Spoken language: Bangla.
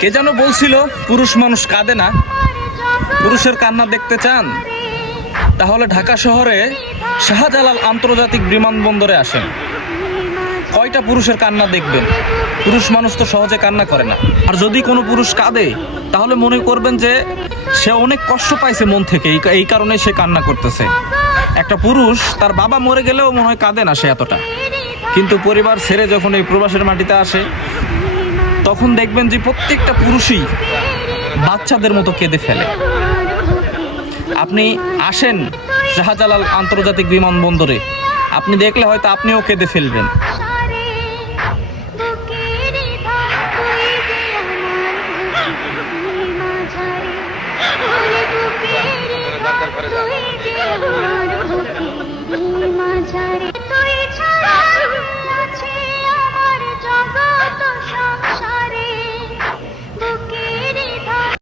কে যেন বলছিল পুরুষ মানুষ কাঁদে না। পুরুষের কান্না দেখতে চান? তাহলে ঢাকা শহরে শাহজালাল আন্তর্জাতিক বিমানবন্দরে আসেন। কয়টা পুরুষের কান্না দেখবেন? পুরুষ মানুষ তো সহজে কান্না করে না। আর যদি কোনো পুরুষ কাঁদে তাহলে মনে করবেন যে সে অনেক কষ্ট পাইছে মন থেকে, এই কারণে সে কান্না করতেছে। একটা পুরুষ তার বাবা মরে গেলেও মনে হয় কাঁদে না সে এতটা, কিন্তু পরিবার ছেড়ে যখন এই প্রবাসের মাটিতে আসে তখন দেখবেন যে প্রত্যেকটা পুরুষই বাচ্চাদের মতো কেঁদে ফেলে। আপনি আসেন শাহজালাল আন্তর্জাতিক বিমানবন্দরে, আপনি দেখলে হয়তো আপনিও কেঁদে ফেলবেন।